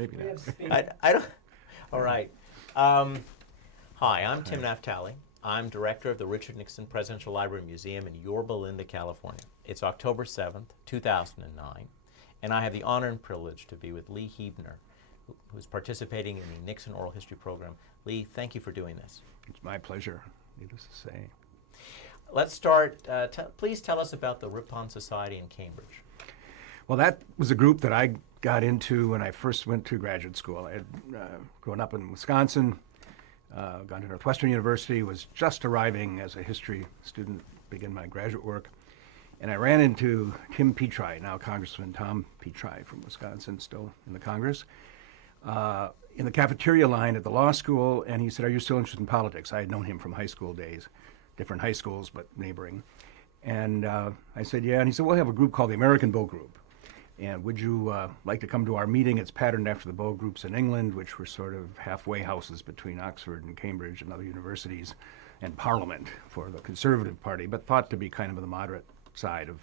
Maybe We not. have speed. I don't. All right. Hi, I'm Tim Naftali. I'm director of the Richard Nixon Presidential Library Museum in Yorba Linda, California. It's October 7th, 2009, and I have the honor and privilege to be with Lee Huebner, who's participating in the Nixon Oral History Program. Lee, thank you for doing this. It's my pleasure, needless to say. Let's start. Please tell us about the Ripon Society in Cambridge. Well, that was a group that I got into when I first went to graduate school. I had grown up in Wisconsin, gone to Northwestern University, was just arriving as a history student, begin my graduate work. And I ran into Tim Petri, now Congressman Tom Petri from Wisconsin, still in the Congress, in the cafeteria line at the law school, and he said, "Are you still interested in politics?" I had known him from high school days, different high schools, but neighboring. And I said, "Yeah," and he said, "We'll have a group called the American Bow Group. And would you like to come to our meeting? It's patterned after the Bow groups in England, which were sort of halfway houses between Oxford and Cambridge and other universities, and Parliament for the Conservative Party, but thought to be kind of on the moderate side of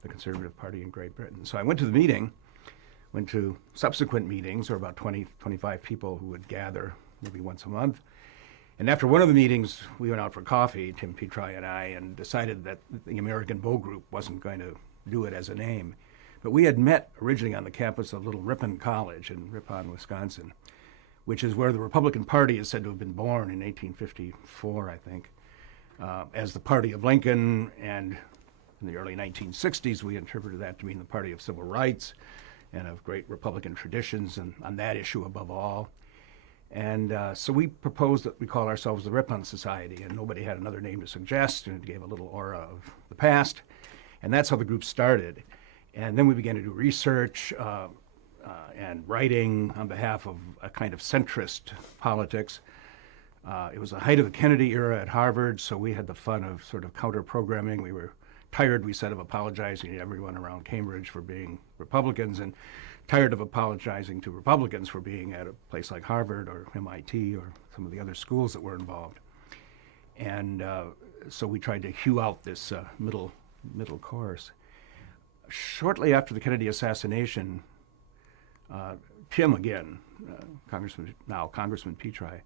the Conservative Party in Great Britain." So I went to the meeting, went to subsequent meetings. There were about 20, 25 people who would gather maybe once a month. And after one of the meetings, we went out for coffee, Tim Petri and I, and decided that the American Bow Group wasn't going to do it as a name. But we had met originally on the campus of little Ripon College in Ripon, Wisconsin, which is where the Republican Party is said to have been born in 1854, I think, as the party of Lincoln. And in the early 1960s, we interpreted that to mean the party of civil rights and of great Republican traditions, and on that issue above all. And so we proposed that we call ourselves the Ripon Society, and nobody had another name to suggest, and it gave a little aura of the past. And that's how the group started. And then we began to do research and writing on behalf of a kind of centrist politics. It was the height of the Kennedy era at Harvard, so we had the fun of sort of counter-programming. We were tired, we said, of apologizing to everyone around Cambridge for being Republicans, and tired of apologizing to Republicans for being at a place like Harvard or MIT or some of the other schools that were involved. And so we tried to hew out this middle course. Shortly after the Kennedy assassination, Tim again, Congressman Petri,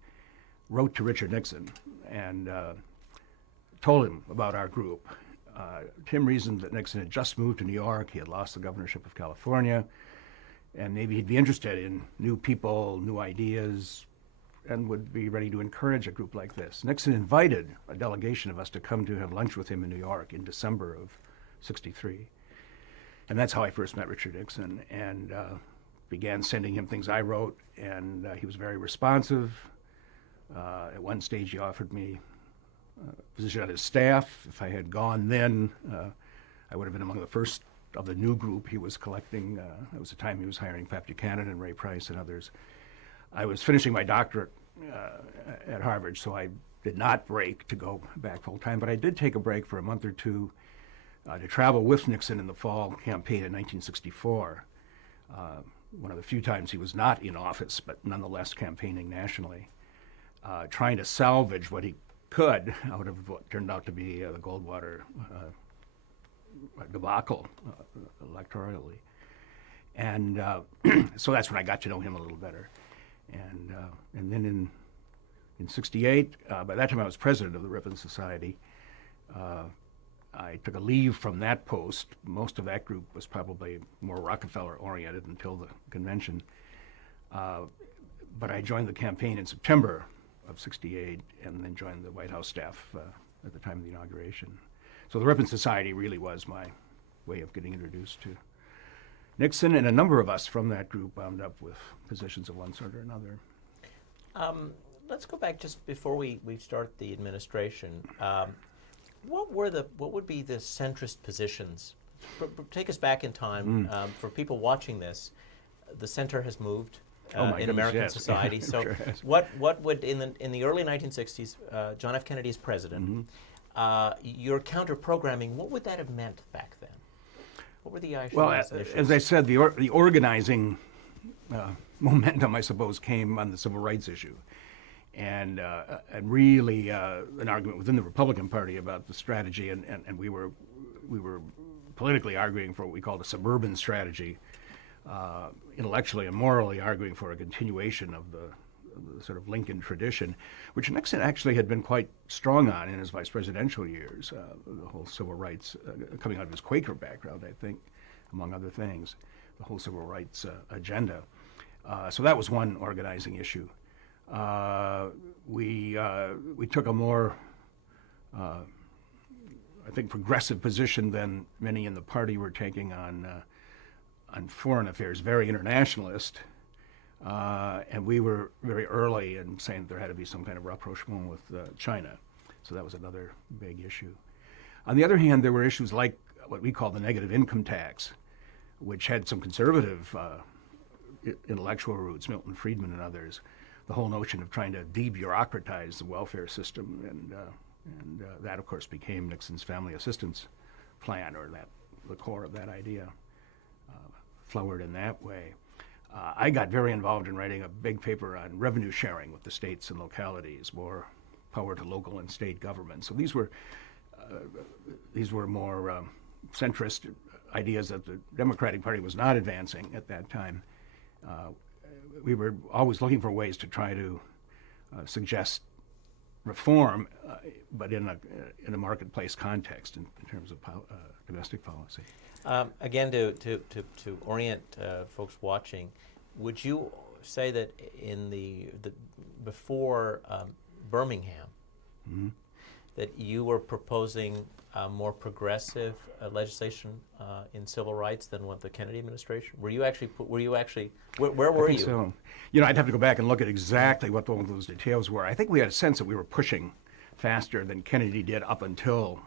wrote to Richard Nixon and told him about our group. Tim reasoned that Nixon had just moved to New York, he had lost the governorship of California, and maybe he'd be interested in new people, new ideas, and would be ready to encourage a group like this. Nixon invited a delegation of us to come to have lunch with him in New York in December of '63. And that's how I first met Richard Nixon, and began sending him things I wrote, and he was very responsive. At one stage, he offered me a position on his staff. If I had gone then, I would have been among the first of the new group he was collecting. That was the time he was hiring Pat Buchanan and Ray Price and others. I was finishing my doctorate at Harvard, so I did not break to go back full-time, but I did take a break for a month or two to travel with Nixon in the fall campaign in 1964. One of the few times he was not in office, but nonetheless campaigning nationally, trying to salvage what he could out of what turned out to be the Goldwater debacle electorally. And so that's when I got to know him a little better. And then in '68, by that time I was president of the Ripon Society. I took a leave from that post. Most of that group was probably more Rockefeller-oriented until the convention. But I joined the campaign in September of '68 and then joined the White House staff at the time of the inauguration. So the Ripon Society really was my way of getting introduced to Nixon, and a number of us from that group wound up with positions of one sort or another. Let's go back just before we start the administration. What would be the centrist positions? Take us back in time. For people watching this, the center has moved in American society. So, Sure what would in the early 1960s, John F. Kennedy as president, your counter programming? What would that have meant back then? What were the issues? Well, as I said, the organizing momentum, I suppose, came on the civil rights issue. And really an argument within the Republican Party about the strategy, and we were politically arguing for what we called a suburban strategy intellectually and morally arguing for a continuation of the sort of Lincoln tradition, which Nixon actually had been quite strong on in his vice presidential years, the whole civil rights, coming out of his Quaker background, I think, among other things, the whole civil rights agenda. So that was one organizing issue. We took a more, I think, progressive position than many in the party were taking on foreign affairs, very internationalist. And we were very early in saying that there had to be some kind of rapprochement with China. So that was another big issue. On the other hand, there were issues like what we call the negative income tax, which had some conservative intellectual roots, Milton Friedman and others. The whole notion of trying to de-bureaucratize the welfare system, and that, of course, became Nixon's family assistance plan, or the core of that idea flowered in that way. I got very involved in writing a big paper on revenue sharing with the states and localities, more power to local and state governments. So these were more centrist ideas that the Democratic Party was not advancing at that time. We were always looking for ways to try to suggest reform, but in a marketplace context in terms of domestic policy. Again, to orient folks watching, would you say that in before Birmingham, Mm-hmm. that you were proposing more progressive legislation in civil rights than what the Kennedy administration? Were you actually? Where were I think you? so. I'd have to go back and look at exactly what all those details were. I think we had a sense that we were pushing faster than Kennedy did up until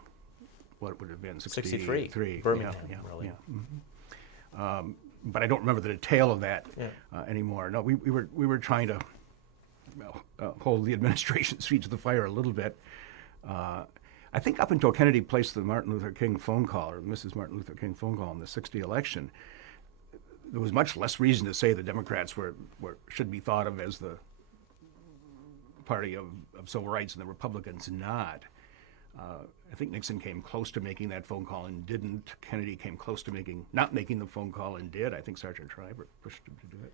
what would have been 63. Birmingham, yeah, really. Yeah. Mm-hmm. But I don't remember the detail of that anymore. No, we were trying to hold the administration's feet to the fire a little bit. I think up until Kennedy placed the Martin Luther King phone call, or Mrs. Martin Luther King phone call in the '60 election, there was much less reason to say the Democrats should be thought of as the party of civil rights and the Republicans not. I think Nixon came close to making that phone call and didn't. Kennedy came close to not making the phone call and did. I think Sergeant Schreiber pushed him to do it.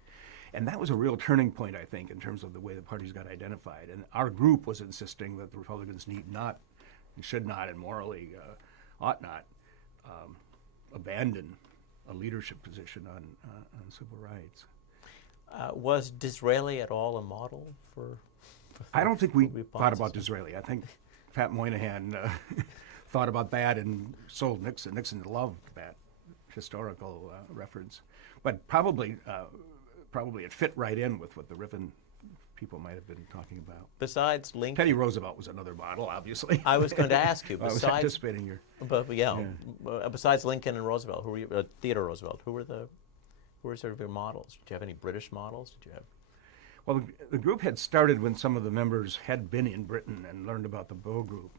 And that was a real turning point, I think, in terms of the way the parties got identified. And our group was insisting that the Republicans need not, and should not, and morally ought not abandon a leadership position on civil rights. Was Disraeli at all a model for I don't think we Ripon thought about Society? Disraeli. I think Pat Moynihan thought about that and sold Nixon. Nixon loved that historical reference. But probably it fit right in with what the Ripon people might have been talking about. Besides Lincoln, Teddy Roosevelt was another model, obviously. I was going to ask you. I was Besides, anticipating your... besides Lincoln and Roosevelt, who were Theodore Roosevelt, who were sort of your models? Did you have any British models? Did you have? Well, the group had started when some of the members had been in Britain and learned about the Bow Group.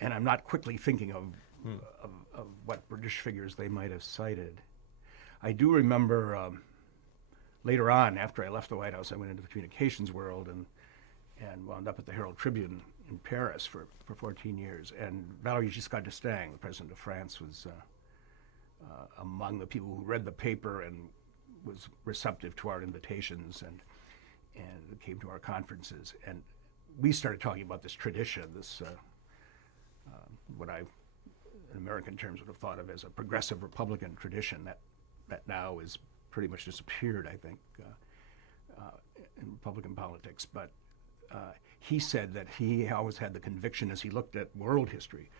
And I'm not quickly thinking of what British figures they might have cited. I do remember later on, after I left the White House, I went into the communications world and wound up at the Herald Tribune in Paris for 14 years. And Valéry Giscard d'Estaing, the president of France, was among the people who read the paper and was receptive to our invitations and came to our conferences. And we started talking about this tradition, this what I, in American terms, would have thought of as a progressive Republican tradition that now is pretty much disappeared, I think, in Republican politics. But he said that he always had the conviction, as he looked at world history,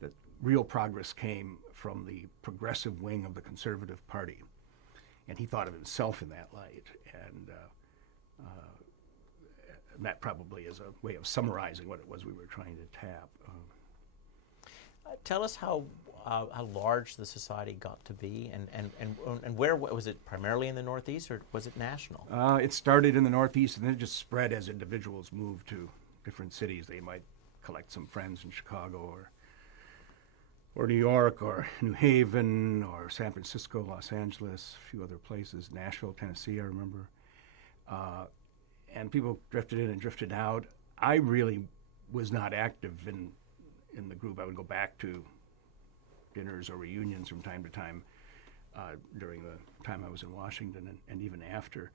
that real progress came from the progressive wing of the Conservative Party. And he thought of himself in that light. And that probably is a way of summarizing what it was we were trying to tap. Tell us how large the society got to be, and where was it? Primarily in the Northeast, or was it national? It started in the Northeast, and then it just spread as individuals moved to different cities. They might collect some friends in Chicago or New York or New Haven or San Francisco, Los Angeles, a few other places, Nashville, Tennessee, I remember. And people drifted in and drifted out. I really was not active in the group. I would go back to dinners or reunions from time to time. during the time I was in Washington and even after.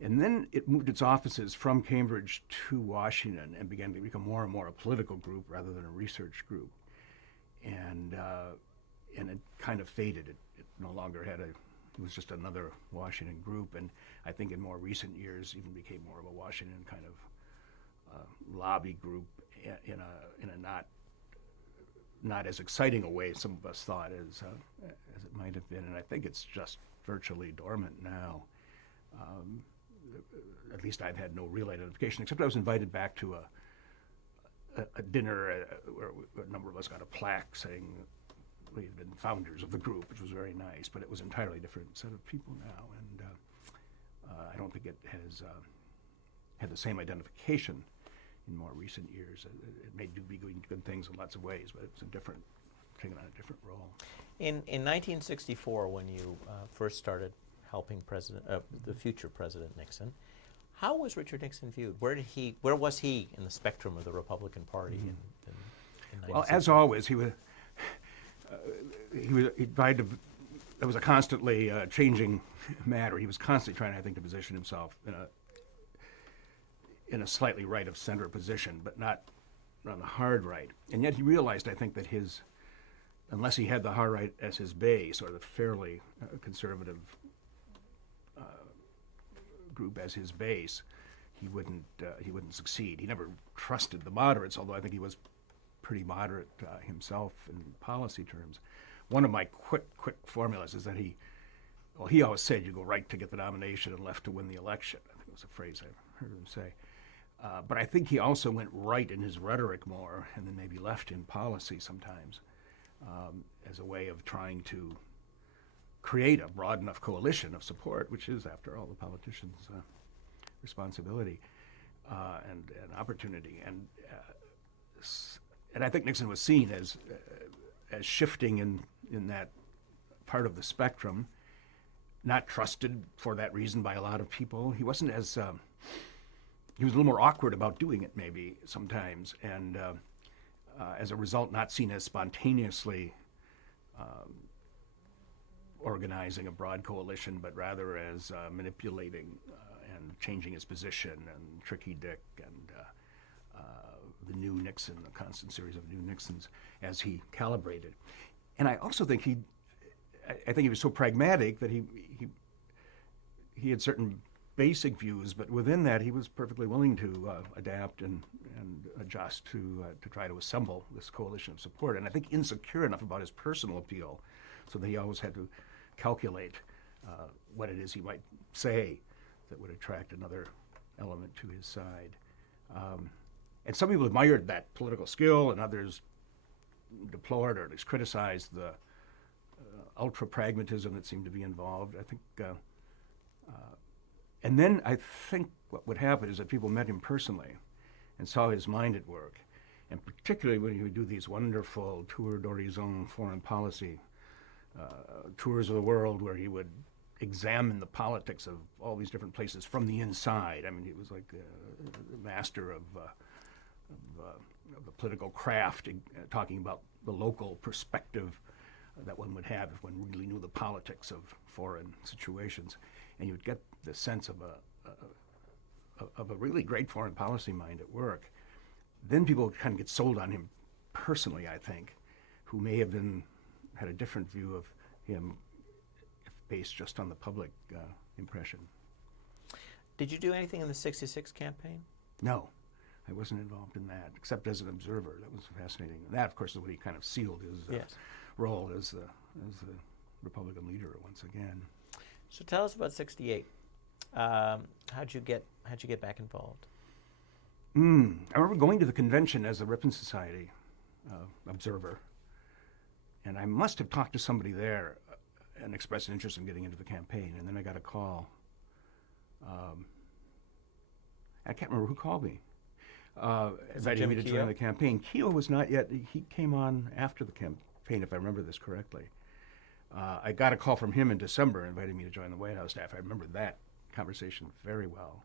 And then it moved its offices from Cambridge to Washington and began to become more and more a political group rather than a research group. And it kind of faded. It no longer had it was just another Washington group. And I think in more recent years even became more of a Washington kind of lobby group in a not as exciting a way some of us thought as it might have been. And I think it's just virtually dormant now. At least I've had no real identification, except I was invited back to a dinner where a number of us got a plaque saying we had been founders of the group, which was very nice, but it was an entirely different set of people now. And I don't think it has had the same identification in more recent years. It may be doing good things in lots of ways, but it was taking on a different role. In 1964, when you first started helping the future President Nixon, how was Richard Nixon viewed? Where was he in the spectrum of the Republican Party in Well, as always, he tried to. It was a constantly changing matter. He was constantly trying, I think, to position himself in a slightly right of center position, but not on the hard right. And yet he realized, I think, that unless he had the hard right as his base or the fairly conservative group as his base, he wouldn't succeed. He never trusted the moderates, although I think he was pretty moderate himself in policy terms. One of my quick formulas is that he always said you go right to get the nomination and left to win the election. I think it was a phrase I heard him say. But I think he also went right in his rhetoric more, and then maybe left in policy sometimes, as a way of trying to create a broad enough coalition of support, which is, after all, the politician's responsibility and opportunity. And I think Nixon was seen as shifting in that part of the spectrum, not trusted for that reason by a lot of people. He wasn't as he was a little more awkward about doing it maybe sometimes, and as a result, not seen as spontaneously organizing a broad coalition, but rather as manipulating and changing his position, and Tricky Dick and the new Nixon, a constant series of new Nixons as he calibrated. And I also think he was so pragmatic that he had certain basic views, but within that he was perfectly willing to adapt and adjust to try to assemble this coalition of support. And I think insecure enough about his personal appeal so that he always had to calculate what it is he might say that would attract another element to his side. And some people admired that political skill, and others deplored or at least criticized the ultra-pragmatism that seemed to be involved. I think, and then I think what would happen is that people met him personally and saw his mind at work, and particularly when he would do these wonderful tour d'horizon foreign policy tours of the world, where he would examine the politics of all these different places from the inside. I mean, he was like the master of the political craft, talking about the local perspective that one would have if one really knew the politics of foreign situations. And you would get the sense of a really great foreign policy mind at work. Then people would kind of get sold on him personally, I think, who may have had a different view of him based just on the public impression. Did you do anything in the '66 campaign? No, I wasn't involved in that, except as an observer. That was fascinating. And that, of course, is what he kind of sealed his role as the Republican leader once again. So tell us about '68. How'd you get back involved? I remember going to the convention as a Ripon Society observer, and I must have talked to somebody there and expressed an interest in getting into the campaign. And then I got a call. I can't remember who called me. Invited me to join the campaign. Keogh was not yet. He came on after the campaign, if I remember this correctly. I got a call from him in December inviting me to join the White House staff. I remember that conversation very well.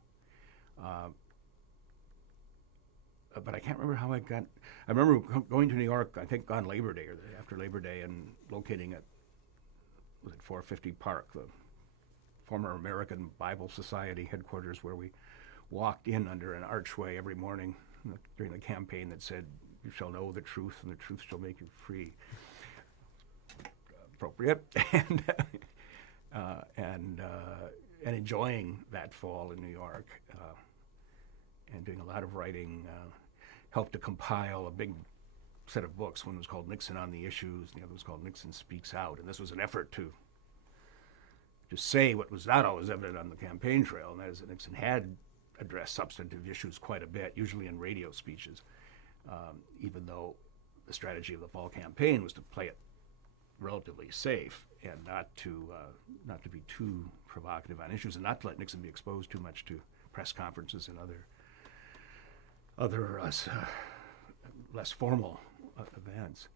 But I can't remember how I got. I remember going to New York, I think on Labor Day or after Labor Day, and locating at was at 450 Park, the former American Bible Society headquarters, where we walked in under an archway every morning during the campaign that said, "You shall know the truth, and the truth shall make you free." Appropriate, and enjoying that fall in New York, and doing a lot of writing. Helped to compile a big set of books. One was called Nixon on the Issues, and the other was called Nixon Speaks Out. And this was an effort to say what was not always evident on the campaign trail, and that is that Nixon had addressed substantive issues quite a bit, usually in radio speeches, even though the strategy of the fall campaign was to play it relatively safe and not to be too provocative on issues, and not to let Nixon be exposed too much to press conferences and other less formal events.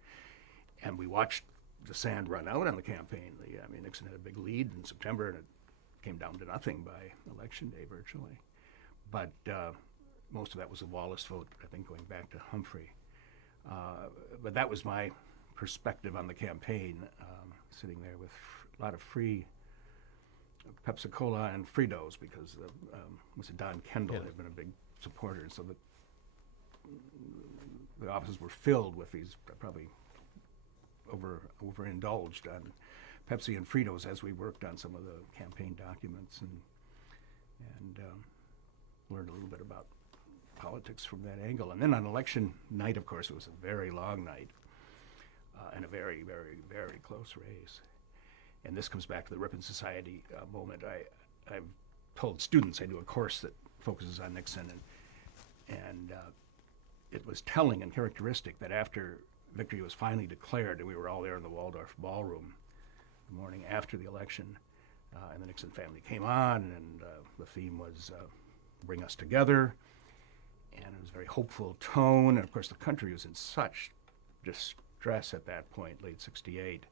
And we watched the sand run out on the campaign. Nixon had a big lead in September, and it came down to nothing by Election Day virtually. But most of that was a Wallace vote, I think, going back to Humphrey. But that was my perspective on the campaign, sitting there with a lot of free Pepsi Cola and Fritos, because Don Kendall had been a big supporter, and so the offices were filled with these, probably overindulged on Pepsi and Fritos as we worked on some of the campaign documents, and learned a little bit about politics from that angle. And then on election night, of course, it was a very long night, and a very, very, very close race. And this comes back to the Ripon Society moment. I've told students, I do a course that focuses on Nixon, and it was telling and characteristic that after victory was finally declared, and we were all there in the Waldorf Ballroom the morning after the election, and the Nixon family came on, and the theme was Bring Us Together, and it was a very hopeful tone. And of course, the country was in such distress at that point, late '68,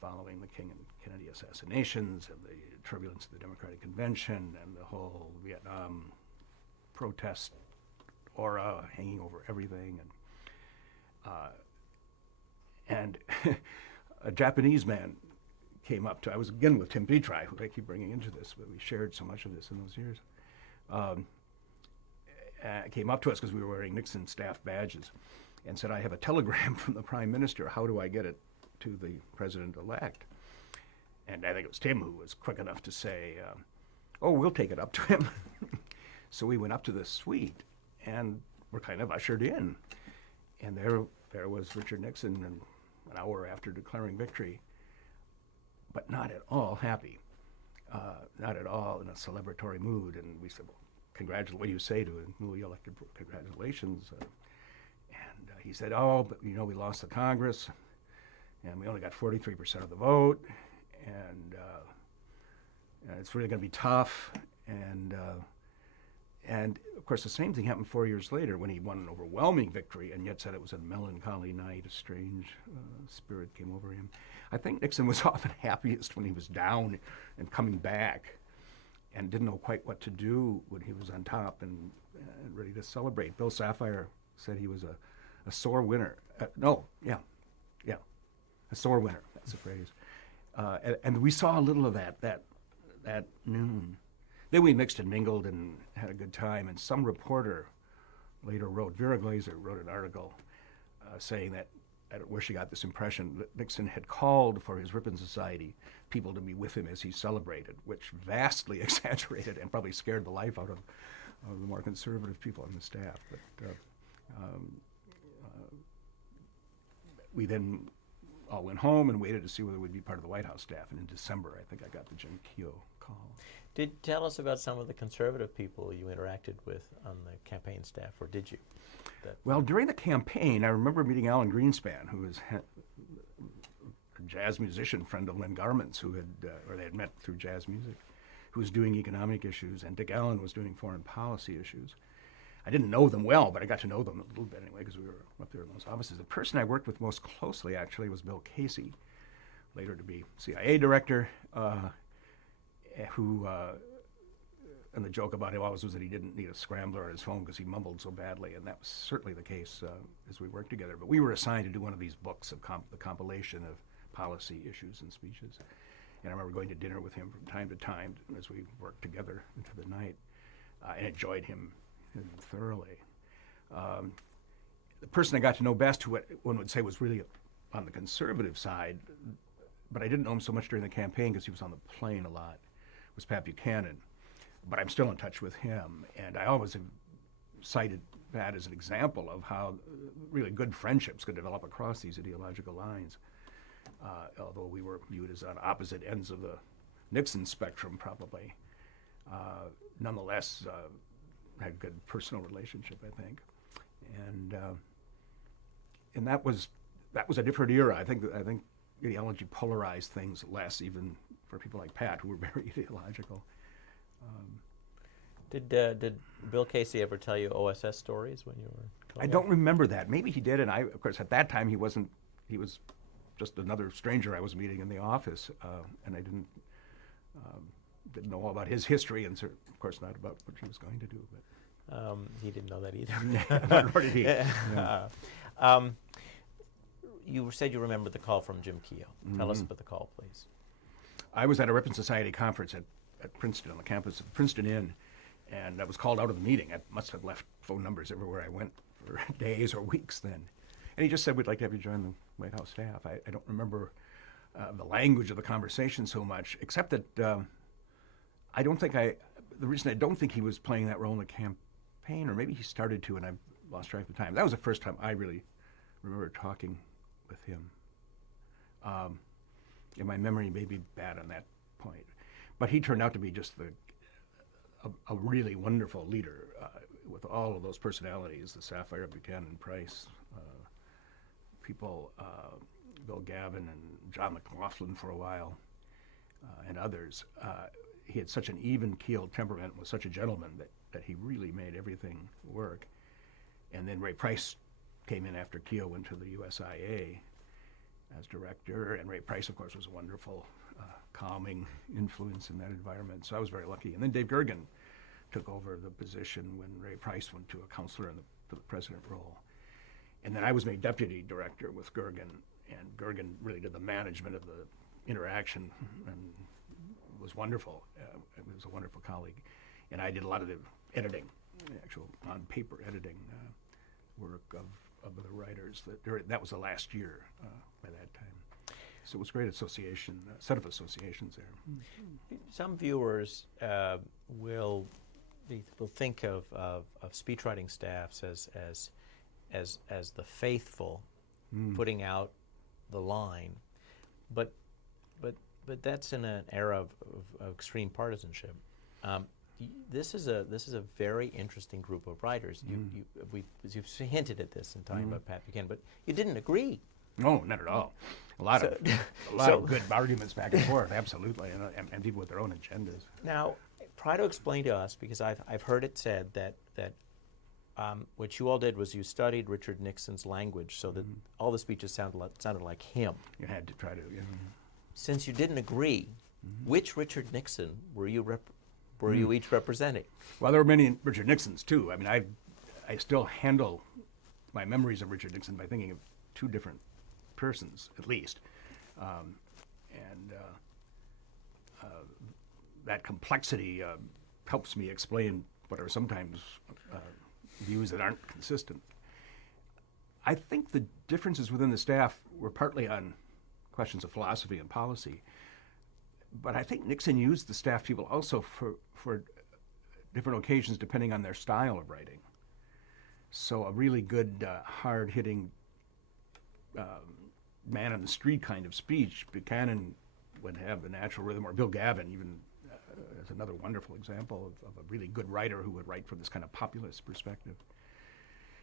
following the King and Kennedy assassinations and the turbulence of the Democratic Convention and the whole Vietnam protest aura hanging over everything. And a Japanese man came up to, I was again with Tim Petri, who I keep bringing into this, but we shared so much of this in those years, came up to us because we were wearing Nixon staff badges and said, "I have a telegram from the Prime Minister. How do I get it to the President-elect?" And I think it was Tim who was quick enough to say, "Oh, we'll take it up to him." So we went up to the suite and were kind of ushered in. And there was Richard Nixon, and an hour after declaring victory, but not at all happy, not at all in a celebratory mood. And we said, "Well, what do you say to a newly elected? Congratulations." And he said, "Oh, but we lost the Congress, and we only got 43% of the vote, and it's really going to be tough." And of course, the same thing happened 4 years later when he won an overwhelming victory, and yet said it was a melancholy night. A strange spirit came over him. I think Nixon was often happiest when he was down and coming back, and didn't know quite what to do when he was on top and ready to celebrate. Bill Sapphire said he was a sore winner. A sore winner. That's the phrase. And we saw a little of that noon. Then we mixed and mingled and had a good time. And some reporter later wrote, Vera Glazer wrote an article saying that, where she got this impression that Nixon had called for his Ripon Society people to be with him as he celebrated, which vastly exaggerated and probably scared the life out of the more conservative people on the staff. But we then all went home and waited to see whether we'd be part of the White House staff. And in December, I think I got the Jim Keogh call. Tell us about some of the conservative people you interacted with on the campaign staff, or did you? Well, during the campaign, I remember meeting Alan Greenspan, who was a jazz musician friend of Len Garman's, they had met through jazz music, who was doing economic issues, and Dick Allen was doing foreign policy issues. I didn't know them well, but I got to know them a little bit anyway, because we were up there in those offices. The person I worked with most closely, actually, was Bill Casey, later to be CIA director, and the joke about him always was that he didn't need a scrambler on his phone because he mumbled so badly, and that was certainly the case as we worked together. But we were assigned to do one of these books of the compilation of policy issues and speeches. And I remember going to dinner with him from time to time as we worked together into the night, and enjoyed him thoroughly. The person I got to know best, who one would say was really on the conservative side, but I didn't know him so much during the campaign because he was on the plane a lot, was Pat Buchanan. But I'm still in touch with him, and I always have cited that as an example of how really good friendships could develop across these ideological lines. Although we were viewed as on opposite ends of the Nixon spectrum, probably, nonetheless had a good personal relationship, I think, and that was a different era. I think ideology polarized things less, even for people like Pat, who were very ideological. Did Bill Casey ever tell you OSS stories when you were? I don't remember that. Maybe he did, and of course, at that time he wasn't. He was just another stranger I was meeting in the office, and I didn't know all about his history, and of course not about what he was going to do. But he didn't know that either. Nor did he. Yeah. You said you remembered the call from Jim Keogh. Tell us about the call, please. I was at a Ripon Society conference at Princeton, on the campus of Princeton Inn, and I was called out of the meeting. I must have left phone numbers everywhere I went for days or weeks then. And he just said, we'd like to have you join the White House staff. I don't remember the language of the conversation so much, except that the reason I don't think he was playing that role in the campaign, or maybe he started to, and I've lost track of the time. That was the first time I really remember talking with him. And my memory may be bad on that point. But he turned out to be just a really wonderful leader with all of those personalities, the Sapphire, Buchanan, Price, people, Bill Gavin and John McLaughlin for a while, and others. He had such an even-keeled temperament, was such a gentleman that he really made everything work. And then Ray Price came in after Keogh went to the USIA as director, and Ray Price, of course, was a wonderful, calming influence in that environment. So I was very lucky. And then Dave Gergen took over the position when Ray Price went to a counselor to the president role. And then I was made deputy director with Gergen, and Gergen really did the management of the interaction and was wonderful. He was a wonderful colleague. And I did a lot of the editing, the actual on-paper editing work of the writers. That was the last year by that time. So it was a great association, set of associations there. Some viewers will think of speechwriting staffs as the faithful putting out the line, but that's in an era of extreme partisanship. This is a very interesting group of writers. You've hinted at this in talking about Pat Buchanan, but you didn't agree. No, not at all. A lot of good arguments back and forth, absolutely, and people with their own agendas. Now, try to explain to us, because I've heard it said that what you all did was you studied Richard Nixon's language so that all the speeches sounded like him. You had to try to. Yeah. Since you didn't agree, which Richard Nixon were you each representing? Well, there were many Richard Nixons too. I mean, I still handle my memories of Richard Nixon by thinking of two different persons, at least, and that complexity helps me explain what are sometimes views that aren't consistent. I think the differences within the staff were partly on questions of philosophy and policy, but I think Nixon used the staff people also for different occasions depending on their style of writing. So a really good, hard-hitting man on the street kind of speech, Buchanan would have the natural rhythm, or Bill Gavin even is another wonderful example of a really good writer who would write from this kind of populist perspective.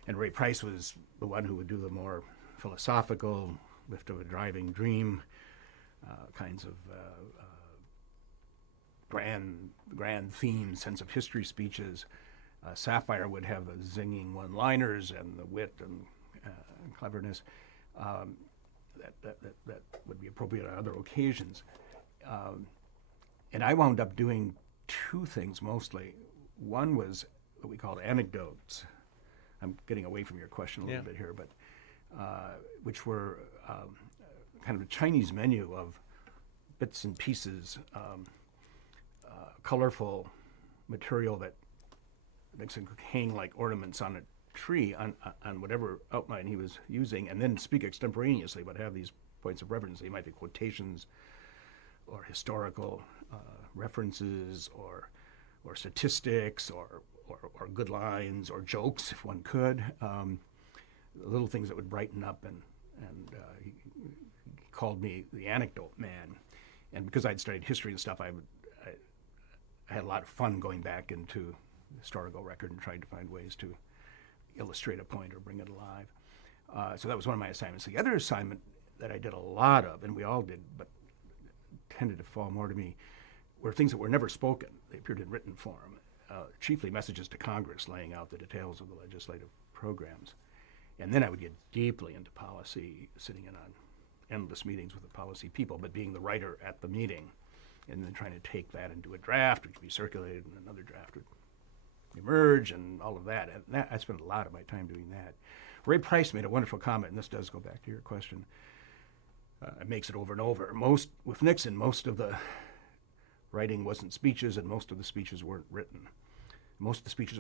And Ray Price was the one who would do the more philosophical, lift of a driving dream kinds of grand theme, sense of history speeches. Sapphire would have the zinging one-liners and the wit and cleverness that would be appropriate on other occasions. And I wound up doing two things mostly. One was what we called Anecdotes. I'm getting away from your question a little bit here, but which were kind of a Chinese menu of bits and pieces, colorful material that Nixon could hang like ornaments on a tree on whatever outline he was using, and then speak extemporaneously, but have these points of reference. They might be quotations or historical references or statistics or good lines or jokes, if one could. Little things that would brighten up, and he called me the anecdote man. And because I'd studied history and stuff, I had a lot of fun going back into the historical record and trying to find ways to illustrate a point or bring it alive. So that was one of my assignments. The other assignment that I did a lot of, and we all did, but tended to fall more to me, were things that were never spoken. They appeared in written form, chiefly messages to Congress laying out the details of the legislative programs. And then I would get deeply into policy, sitting in on endless meetings with the policy people, but being the writer at the meeting, and then trying to take that into a draft, which would be circulated, and another draft would emerge, and all of that. And I spent a lot of my time doing that. Ray Price made a wonderful comment, and this does go back to your question. It makes it over and over. With Nixon, most of the writing wasn't speeches, and most of the speeches weren't written. Most of the speeches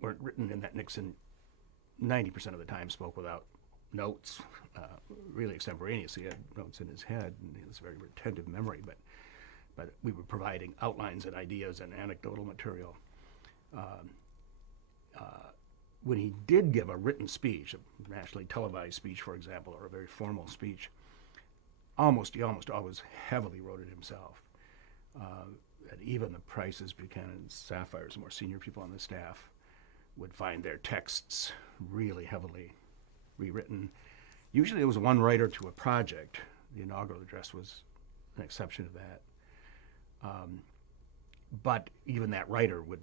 weren't written in that Nixon 90% of the time spoke without notes, really extemporaneous. He had notes in his head, and he was very retentive memory, but we were providing outlines and ideas and anecdotal material. When he did give a written speech, a nationally televised speech, for example, or a very formal speech, he almost always heavily wrote it himself. And even the Prices, Buchanans, Sapphires, more senior people on the staff, would find their texts really heavily rewritten. Usually it was one writer to a project. The inaugural address was an exception to that. But even that writer would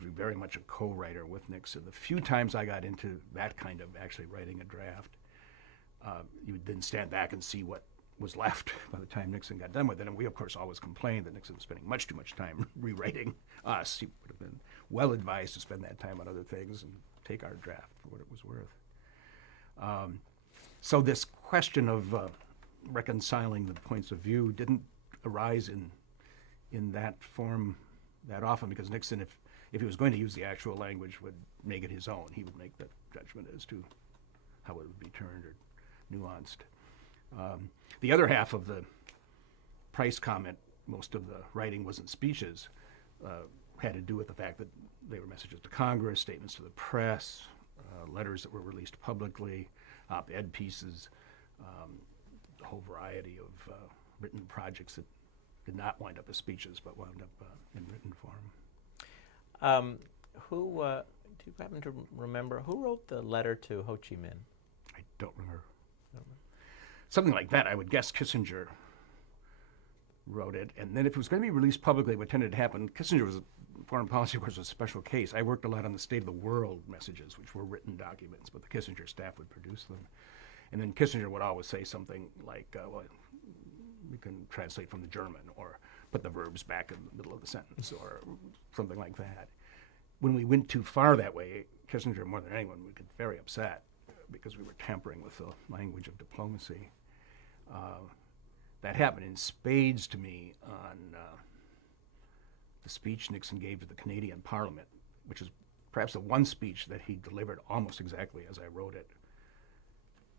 be very much a co-writer with Nixon. The few times I got into that kind of actually writing a draft, you would then stand back and see what was left by the time Nixon got done with it. And we, of course, always complained that Nixon was spending much too much time rewriting us. He would have been well advised to spend that time on other things and take our draft for what it was worth. So this question of reconciling the points of view didn't arise in that form that often, because Nixon, if he was going to use the actual language, would make it his own. He would make that judgment as to how it would be turned or nuanced. The other half of the Price comment, most of the writing wasn't speeches, had to do with the fact that they were messages to Congress, statements to the press, letters that were released publicly, op-ed pieces, a whole variety of written projects that did not wind up as speeches but wound up in written form. Do you happen to remember who wrote the letter to Ho Chi Minh? I don't remember. Something like that. I would guess Kissinger wrote it. And then if it was going to be released publicly, what tended to happen, Kissinger was, foreign policy, of course, was a special case. I worked a lot on the State of the World messages, which were written documents, but the Kissinger staff would produce them. And then Kissinger would always say something like, well, you can translate from the German, or put the verbs back in the middle of the sentence, or something like that. When we went too far that way, Kissinger, more than anyone, would get very upset because we were tampering with the language of diplomacy. That happened in spades to me on the speech Nixon gave to the Canadian Parliament, which is perhaps the one speech that he delivered almost exactly as I wrote it,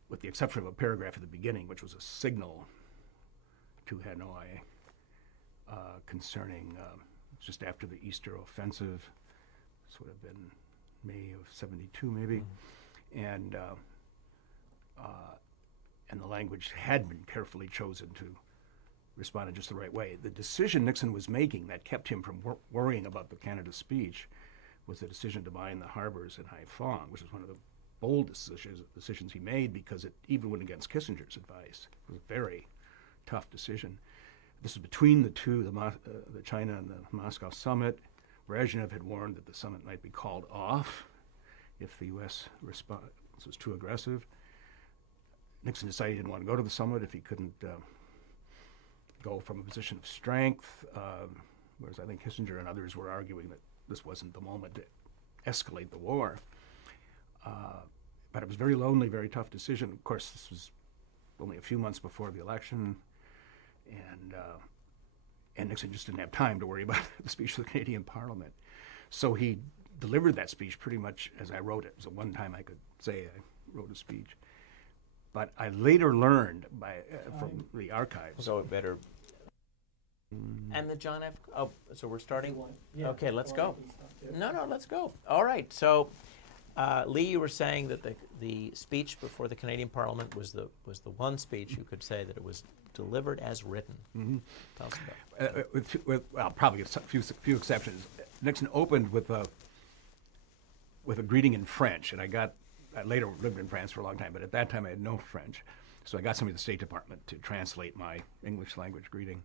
with the exception of a paragraph at the beginning, which was a signal to Hanoi concerning just after the Easter offensive. This would have been May of '72, maybe. Mm-hmm. And the language had been carefully chosen to respond in just the right way. The decision Nixon was making that kept him from worrying about the Canada speech was the decision to mine the harbors in Haiphong, which was one of the bold decisions he made, because it even went against Kissinger's advice. It was a very tough decision. This was between the two, the China and the Moscow summit. Brezhnev had warned that the summit might be called off if the U.S. response was too aggressive. Nixon decided he didn't want to go to the summit if he couldn't go from a position of strength, whereas I think Kissinger and others were arguing that this wasn't the moment to escalate the war. But it was a very lonely, very tough decision. Of course, this was only a few months before the election, and Nixon just didn't have time to worry about the speech to the Canadian Parliament. So he delivered that speech pretty much as I wrote it. It was the one time I could say I wrote a speech. But I later learned from the archives. So it better. And the John F. Oh, so we're starting. Okay, let's go. No, let's go. All right. So, Lee, you were saying that the speech before the Canadian Parliament was the one speech you could say that it was delivered as written. Mm-hmm. Tell us about it. Well, probably a few exceptions. Nixon opened with a greeting in French, and I later lived in France for a long time, but at that time I had no French. So I got somebody at the State Department to translate my English language greeting.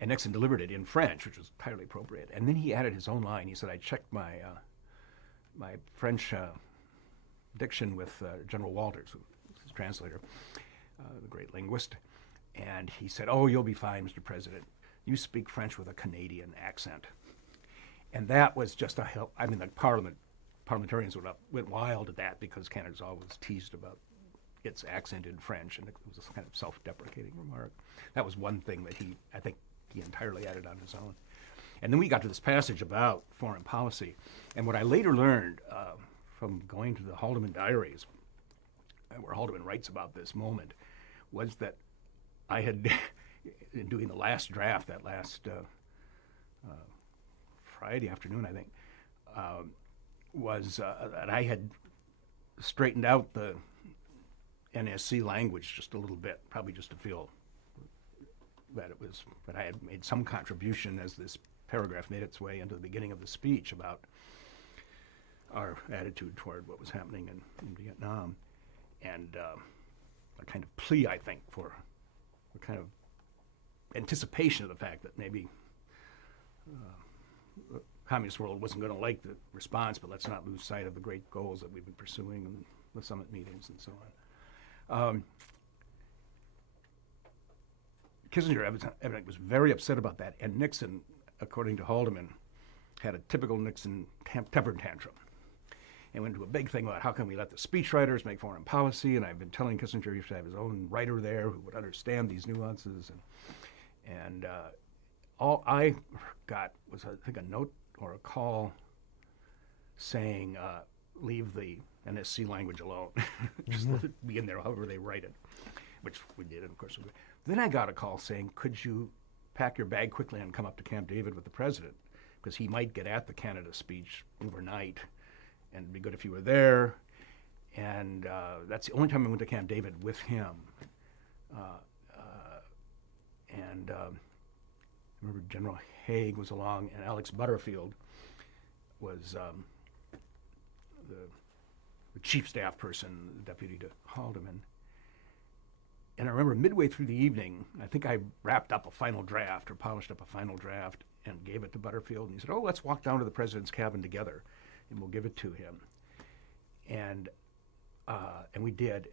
And Nixon delivered it in French, which was entirely appropriate. And then he added his own line. He said, I checked my French diction with General Walters, who was his translator, the great linguist. And he said, oh, you'll be fine, Mr. President. You speak French with a Canadian accent. And that was just a help. I mean, the parliamentarians went wild at that because Canada's always teased about its accent in French, and it was a kind of self-deprecating remark. That was one thing that I think he entirely added on his own. And then we got to this passage about foreign policy. And what I later learned from going to the Haldeman diaries, where Haldeman writes about this moment, was that I had, in doing the last draft, that last Friday afternoon, I think, was that I had straightened out the NSC language just a little bit, probably just to feel that I had made some contribution as this paragraph made its way into the beginning of the speech about our attitude toward what was happening in Vietnam, and a kind of plea, I think, for a kind of anticipation of the fact that maybe the communist world wasn't going to like the response, but let's not lose sight of the great goals that we've been pursuing in the summit meetings and so on. Kissinger evidently was very upset about that, and Nixon, according to Haldeman, had a typical Nixon temper tantrum and went into a big thing about how can we let the speechwriters make foreign policy, and I've been telling Kissinger he should have his own writer there who would understand these nuances, and all I got was, I think, a note or a call saying, leave the NSC language alone. Just let it be in there however they write it, which we did, and of course we did. Then I got a call saying, could you pack your bag quickly and come up to Camp David with the president? Because he might get at the Canada speech overnight, and it'd be good if you were there. And that's the only time I went to Camp David with him. I remember General Haig was along, and Alex Butterfield was the chief staff person, the deputy to Haldeman. And I remember midway through the evening, I think I wrapped up a final draft or polished up a final draft and gave it to Butterfield. And he said, oh, let's walk down to the president's cabin together and we'll give it to him. And we did.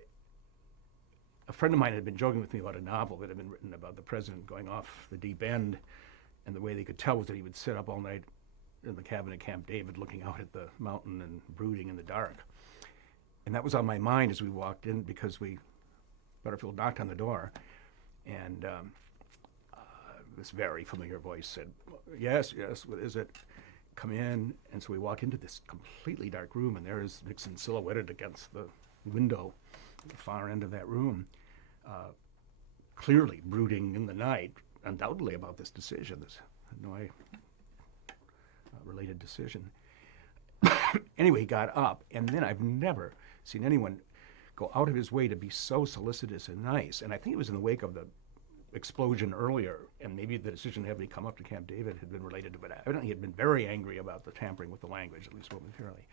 A friend of mine had been joking with me about a novel that had been written about the president going off the deep end, and the way they could tell was that he would sit up all night in the cabin at Camp David looking out at the mountain and brooding in the dark. And that was on my mind as we walked in, because Butterfield knocked on the door, and this very familiar voice said, yes, what is it? Come in. And so we walk into this completely dark room, and there is Nixon silhouetted against the window at the far end of that room, clearly brooding in the night, undoubtedly about this decision, this Hanoi related decision. Anyway, he got up, and then I've never seen anyone go out of his way to be so solicitous and nice. And I think it was in the wake of the explosion earlier, and maybe the decision to have me come up to Camp David had been related to it. Evidently, he had been very angry about the tampering with the language, at least momentarily.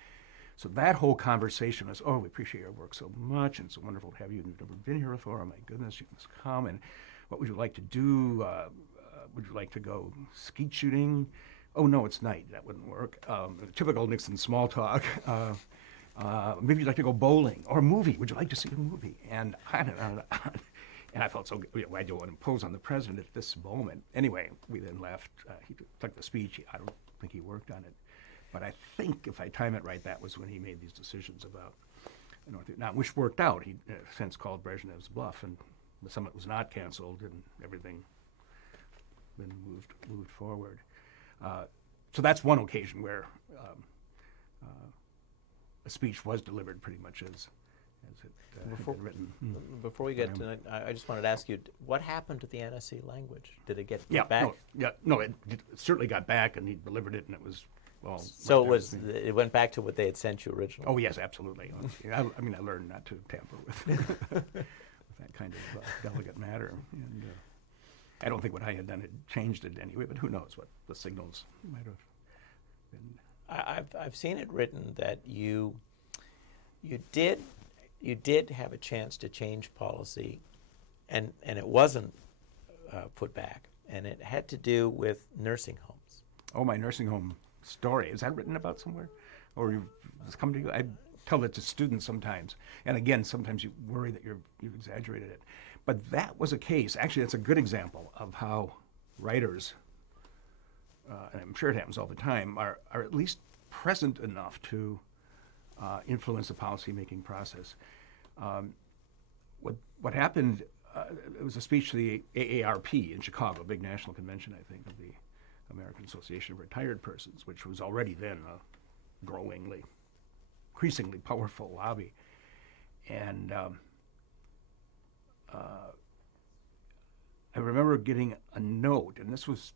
So that whole conversation was, oh, we appreciate your work so much, and it's so wonderful to have you. You've never been here before. Oh, my goodness, you must come. And what would you like to do? Would you like to go skeet shooting? Oh, no, it's night. That wouldn't work. Typical Nixon small talk. Maybe you'd like to go bowling or a movie. Would you like to see a movie? And on and on and on. And I felt so glad you want to impose on the president at this moment. Anyway, we then left. He took the speech. I don't think he worked on it. But I think, if I time it right, that was when he made these decisions about North Vietnam, which worked out. He since called Brezhnev's bluff, and the summit was not canceled, and everything been moved forward. So that's one occasion where a speech was delivered pretty much as it had been written. Before we get to it, I just wanted to ask you, what happened to the NSC language? Did it get Yeah, back? no, it certainly got back, and he delivered it, and it was well. So right it was. It went back to what they had sent you originally. Oh yes, absolutely. I mean, I learned not to tamper with, with that kind of delicate matter, and I don't think what I had done had changed it anyway. But who knows what the signals might have been. I've seen it written that you did have a chance to change policy, and it wasn't put back, and it had to do with nursing homes. Oh, my nursing home story. Is that written about somewhere? Or it's come to you? I tell it to students sometimes. And again, sometimes you worry that you've exaggerated it. But that was a case. Actually, that's a good example of how writers, and I'm sure it happens all the time, are at least present enough to influence the policy-making process. What happened, it was a speech to the AARP in Chicago, a big national convention, I think, of the American Association of Retired Persons, which was already then a growingly, increasingly powerful lobby. And I remember getting a note, and this was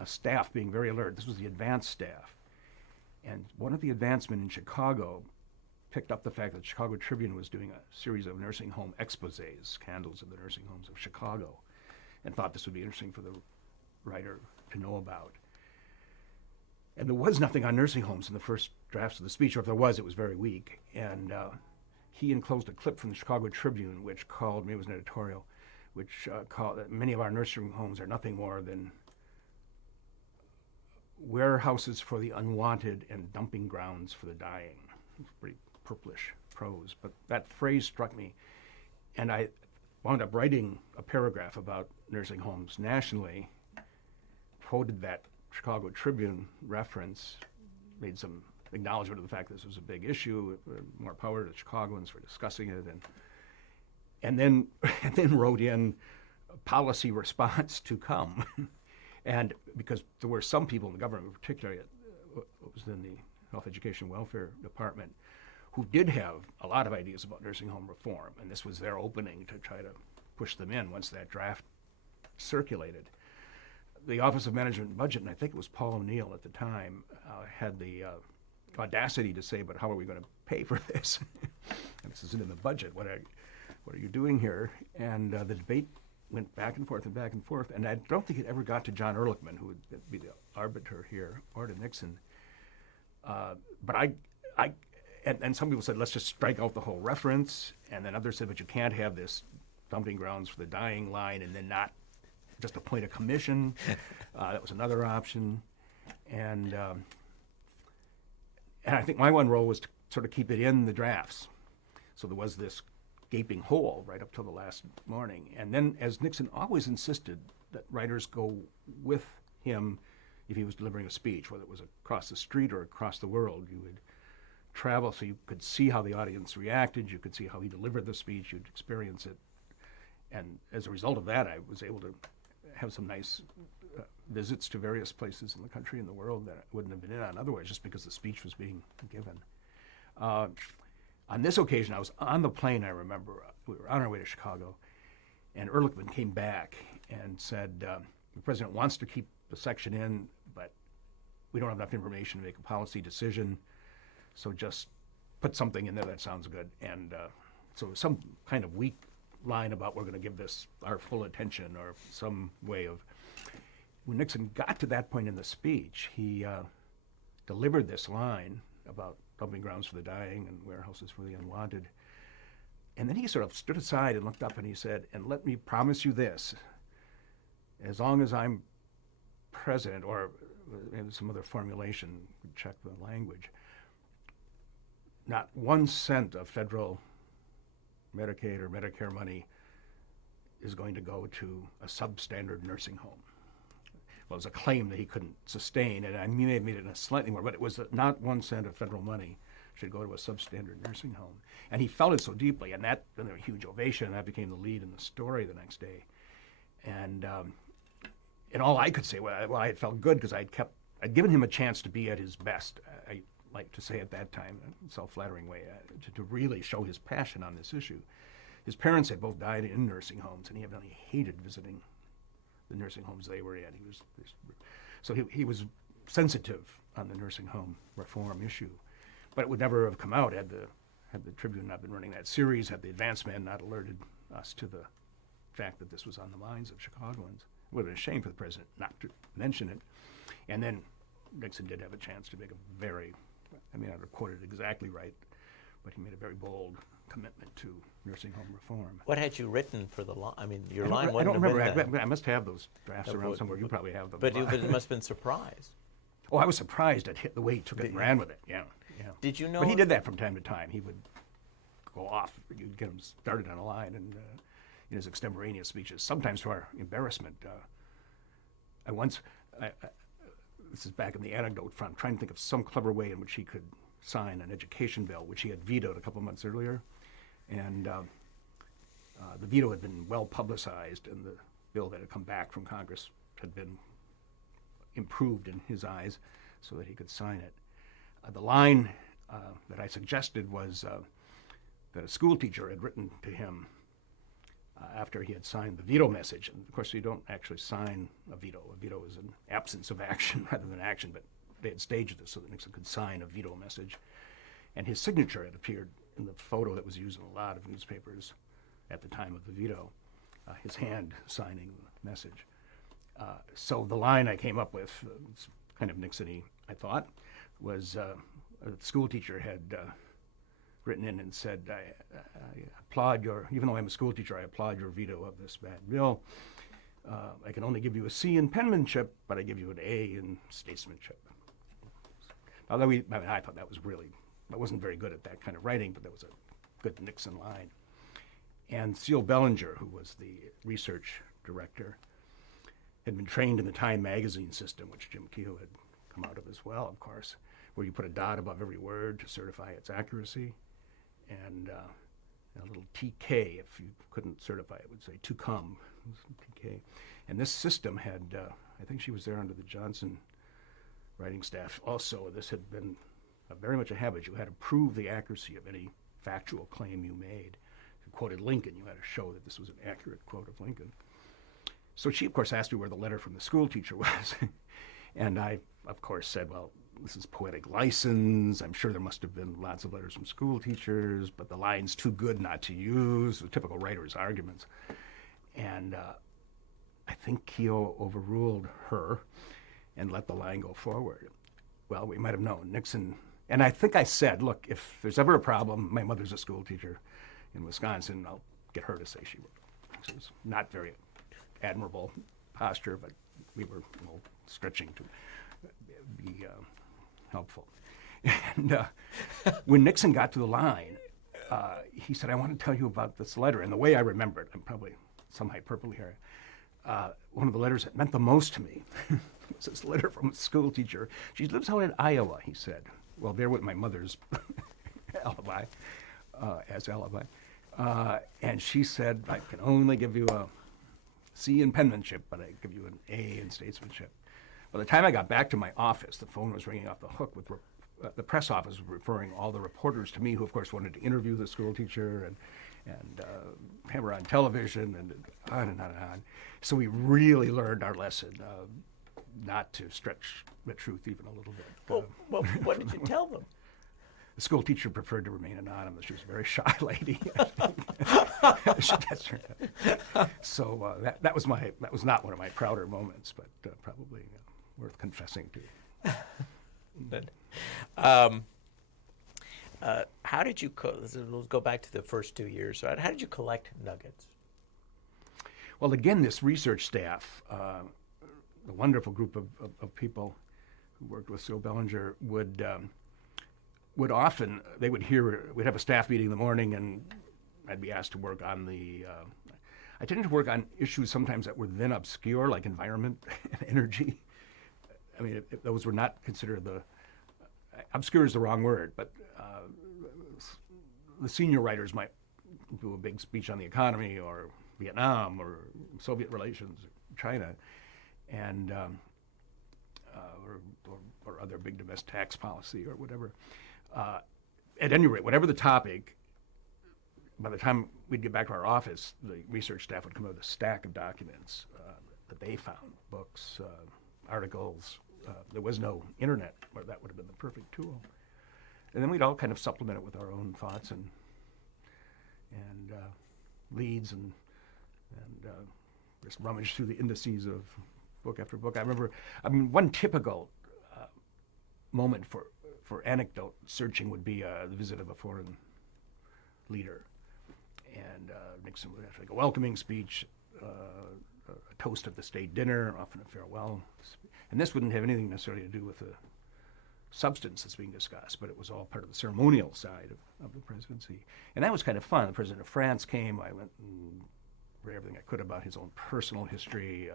a staff being very alert. This was the advanced staff. And one of the advancemen in Chicago picked up the fact that the Chicago Tribune was doing a series of nursing home exposés, scandals of the nursing homes of Chicago, and thought this would be interesting for the writer to know about. And there was nothing on nursing homes in the first drafts of the speech, or if there was, it was very weak. And he enclosed a clip from the Chicago Tribune, which called, maybe it was an editorial, which called that many of our nursing homes are nothing more than warehouses for the unwanted and dumping grounds for the dying. It's pretty purplish prose, but that phrase struck me. And I wound up writing a paragraph about nursing homes nationally, quoted that Chicago Tribune reference, made some acknowledgement of the fact this was a big issue, more power to Chicagoans for discussing it, and then wrote in a policy response to come. And because there were some people in the government, particularly what was in the Health, Education, Welfare Department, who did have a lot of ideas about nursing home reform, and this was their opening to try to push them in once that draft circulated. The Office of Management and Budget, and I think it was Paul O'Neill at the time, had the audacity to say, but how are we going to pay for this? And this isn't in the budget. What are you doing here? And the debate went back and forth, and I don't think it ever got to John Ehrlichman, who would be the arbiter here, or to Nixon. But and some people said, let's just strike out the whole reference, and then others said, but you can't have this dumping grounds for the dying line and then not just appoint a commission. That was another option. And I think my one role was to sort of keep it in the drafts. So there was this gaping hole right up till the last morning. And then, as Nixon always insisted, that writers go with him if he was delivering a speech, whether it was across the street or across the world. You would travel so you could see how the audience reacted, you could see how he delivered the speech, you'd experience it. And as a result of that, I was able to have some nice visits to various places in the country and the world that I wouldn't have been in on otherwise, just because the speech was being given. On this occasion, I was on the plane, I remember. We were on our way to Chicago, and Ehrlichman came back and said, the president wants to keep the section in, but we don't have enough information to make a policy decision, so just put something in there that sounds good. And so some kind of weak line about we're going to give this our full attention, or some way of... When Nixon got to that point in the speech, he delivered this line about dumping grounds for the dying and warehouses for the unwanted. And then he sort of stood aside and looked up and he said, and let me promise you this, as long as I'm president, or some other formulation, check the language, not 1 cent of federal Medicaid or Medicare money is going to go to a substandard nursing home. Well, it was a claim that he couldn't sustain, and I may have made it slightly more, but it was not 1 cent of federal money should go to a substandard nursing home. And he felt it so deeply, and that, then there was a huge ovation, and that became the lead in the story the next day. And and all I could say, well, I had felt good because I'd given him a chance to be at his best. I like to say at that time, in a self-flattering way, to really show his passion on this issue. His parents had both died in nursing homes, and he evidently hated visiting the nursing homes they were in. He was sensitive on the nursing home reform issue, but it would never have come out had the Tribune not been running that series, had the Advance Man not alerted us to the fact that this was on the minds of Chicagoans. It would have been a shame for the president not to mention it. And then Nixon did have a chance to make a very, I mean, I don't quote it exactly right, but he made a very bold commitment to nursing home reform. What had you written for the line? I mean, your I line don't wouldn't have remember. been that. I must have those drafts around somewhere. You probably have them. But you must have been surprised. Oh, I was surprised at the way he took it and ran with it. Yeah. Did you know? But he did that from time to time. He would go off. You'd get him started on a line, and in his extemporaneous speeches, sometimes to our embarrassment. This is back in the Anecdote front, trying to think of some clever way in which he could sign an education bill, which he had vetoed a couple months earlier. And the veto had been well publicized, and the bill that had come back from Congress had been improved in his eyes so that he could sign it. The line that I suggested was that a school teacher had written to him after he had signed the veto message. And of course, you don't actually sign a veto. A veto is an absence of action rather than action, but they had staged this so that Nixon could sign a veto message. And his signature had appeared in the photo that was used in a lot of newspapers at the time of the veto, his hand signing the message. So the line I came up with, it's kind of Nixon-y, I thought, was a school teacher had written in and said, I applaud even though I'm a school teacher, I applaud your veto of this bad bill. I can only give you a C in penmanship, but I give you an A in statesmanship. Although I thought that was I wasn't very good at that kind of writing, but that was a good Nixon line. And Seal Bellinger, who was the research director, had been trained in the Time magazine system, which Jim Kehoe had come out of as well, of course, where you put a dot above every word to certify its accuracy, and a little TK. If you couldn't certify it, would say to come, TK. And this system had, I think she was there under the Johnson writing staff also. This had been very much a habit. You had to prove the accuracy of any factual claim you made. If you quoted Lincoln, you had to show that this was an accurate quote of Lincoln. So she, of course, asked me where the letter from the school teacher was. And I, of course, said, well, this is poetic license. I'm sure there must have been lots of letters from school teachers, but the line's too good not to use, the typical writer's arguments. And I think Kehoe overruled her and let the line go forward. Well, we might have known. Nixon, and I think I said, look, if there's ever a problem, my mother's a school teacher in Wisconsin, I'll get her to say she wrote it. It was not very admirable posture, but we were stretching to be helpful. And when Nixon got to the line, he said, I want to tell you about this letter. And the way I remember it, I'm probably some hyperbole here, one of the letters that meant the most to me was this letter from a school teacher. She lives out in Iowa, he said. Well, there with my mother's alibi, as alibi. And she said, I can only give you a C in penmanship, but I give you an A in statesmanship. By the time I got back to my office, the phone was ringing off the hook with the press office was referring all the reporters to me, who of course wanted to interview the school teacher and have her on television and on and on and on. So we really learned our lesson, not to stretch the truth even a little bit. Well, what did you tell them? The school teacher preferred to remain anonymous. She was a very shy lady. That's her. So that was not one of my prouder moments, but probably worth confessing to. Good. How did you? We'll go back to the first 2 years. Right? How did you collect nuggets? Well, again, this research staff, a wonderful group of people who worked with Seal Bellinger would often, they would hear, we'd have a staff meeting in the morning, and I'd be asked to work on I tended to work on issues sometimes that were then obscure, like environment and energy. I mean, those were not considered obscure is the wrong word, but the senior writers might do a big speech on the economy or Vietnam or Soviet relations, China. and or other big domestic tax policy or whatever. At any rate, whatever the topic, by the time we'd get back to our office, the research staff would come up with a stack of documents that they found, books, articles. There was no internet, where that would have been the perfect tool. And then we'd all kind of supplement it with our own thoughts and leads and just rummage through the indices of book after book. I mean, one typical moment for anecdote searching would be the visit of a foreign leader. And Nixon would have like a welcoming speech, a toast at the state dinner, often a farewell. And this wouldn't have anything necessarily to do with the substance that's being discussed, but it was all part of the ceremonial side of the presidency. And that was kind of fun. The president of France came. I went and read everything I could about his own personal history,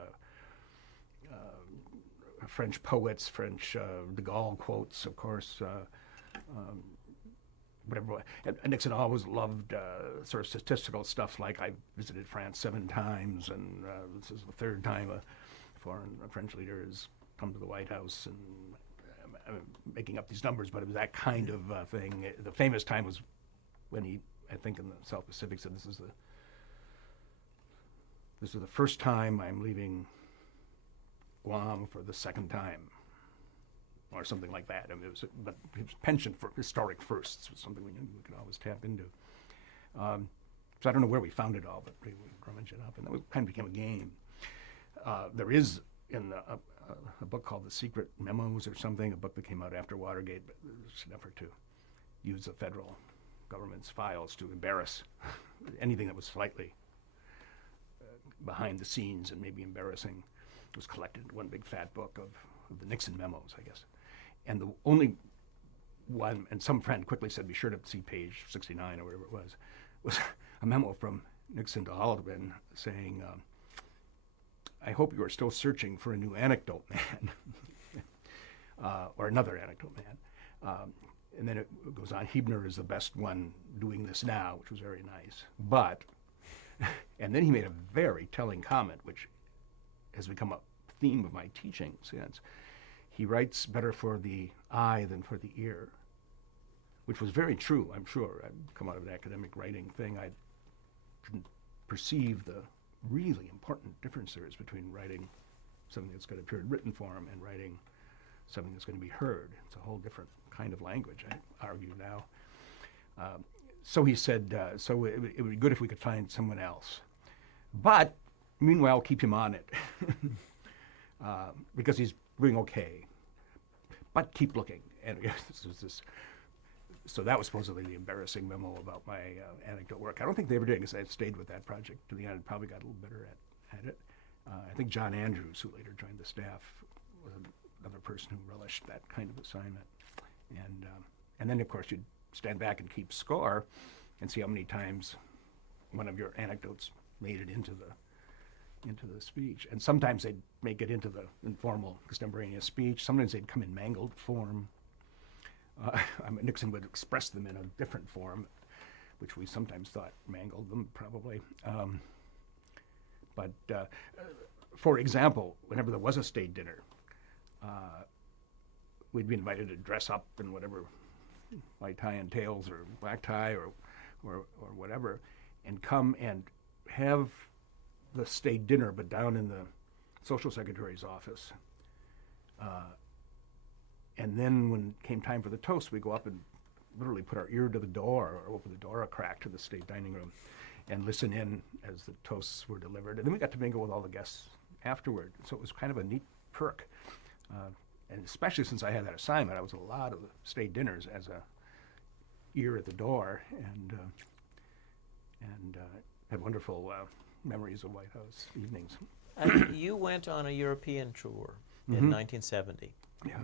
French poets, French de Gaulle quotes, of course, whatever. And Nixon always loved sort of statistical stuff like I visited France 7 times, and this is the 3rd time a French leader has come to the White House, and I'm making up these numbers, but it was that kind of thing. The famous time was when he, I think in the South Pacific, said this is the first time I'm leaving Guam for the 2nd time, or something like that. I mean, but his penchant for historic firsts was something we knew we could always tap into. So I don't know where we found it all, but we rummaged it up, and that kind of became a game. There is in a book called The Secret Memos or something, a book that came out after Watergate, but there's an effort to use the federal government's files to embarrass anything that was slightly behind the scenes and maybe embarrassing. It was collected in one big fat book of the Nixon memos, I guess. And the only one, and some friend quickly said, be sure to see page 69 or whatever it was a memo from Nixon to Haldeman saying, I hope you are still searching for a new anecdote man, or another anecdote man. And then it goes on, Huebner is the best one doing this now, which was very nice. But, and then he made a very telling comment, which has become a theme of my teaching since. He writes better for the eye than for the ear, which was very true, I'm sure. I'd come out of an academic writing thing. I didn't perceive the really important difference there is between writing something that's going to appear in written form and writing something that's going to be heard. It's a whole different kind of language, I argue now. So he said, so it would be good if we could find someone else. But meanwhile, keep him on it because he's doing okay. But keep looking. And so that was supposedly the embarrassing memo about my anecdote work. I don't think they ever did, because I stayed with that project to the end. Probably got a little better at it. I think John Andrews, who later joined the staff, was another person who relished that kind of assignment. And then, of course, you'd stand back and keep score and see how many times one of your anecdotes made it into the speech. And sometimes they'd make it into the informal extemporaneous speech. Sometimes they'd come in mangled form. Nixon would express them in a different form, which we sometimes thought mangled them, probably. But for example, whenever there was a state dinner, we'd be invited to dress up in whatever white tie and tails or black tie or whatever, and come and have the state dinner, but down in the social secretary's office. And then when it came time for the toast, we go up and literally put our ear to the door or open the door a crack to the state dining room and listen in as the toasts were delivered. And then we got to mingle with all the guests afterward. So it was kind of a neat perk. And especially since I had that assignment, I was at a lot of the state dinners as a ear at the door, and had wonderful memories of White House evenings. You went on a European tour in 1970. Yeah.